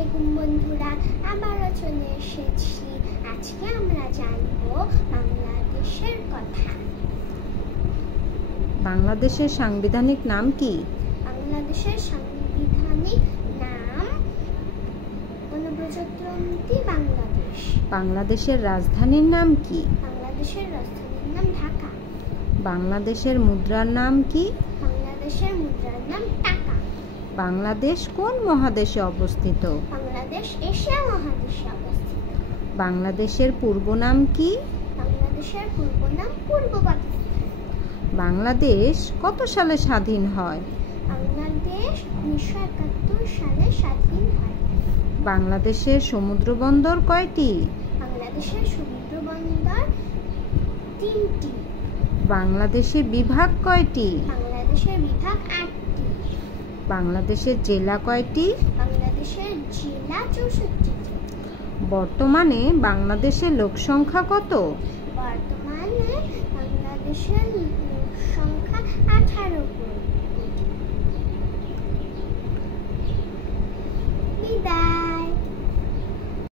আলাইকুম বন্ধুরা, আবারও চলে এসেছি। আজকে আমরা জানবো বাংলাদেশের কথা। বাংলাদেশের সাংবিধানিক নাম কি? বাংলাদেশের সাংবিধানিক নাম গণপ্রজাতন্ত্রী বাংলাদেশ। বাংলাদেশের রাজধানীর নাম কি? বাংলাদেশের রাজধানীর নাম ঢাকা। বাংলাদেশের মুদ্রার নাম কি? বাংলাদেশের মুদ্রার নাম টাকা। বাংলাদেশ কোন মহাদেশে অবস্থিত? বাংলাদেশ এশিয়া মহাদেশে অবস্থিত। বাংলাদেশের পূর্ব নাম কি? বাংলাদেশের পূর্ব নাম পূর্ব পাকিস্তান। বাংলাদেশ কত সালে স্বাধীন হয়? বাংলাদেশ 1971 সালে স্বাধীন হয়। বাংলাদেশের সমুদ্র বন্দর কয়টি? বাংলাদেশের সমুদ্র বন্দর 3টি। বাংলাদেশের বিভাগ কয়টি? বাংলাদেশের বিভাগ 8টি। বাংলাদেশের জেলা কয়টি? বাংলাদেশের জেলা 64টি। বর্তমানে বাংলাদেশের লোকসংখ্যা কত? বর্তমানে বাংলাদেশের লোকসংখ্যা 18 কোটি।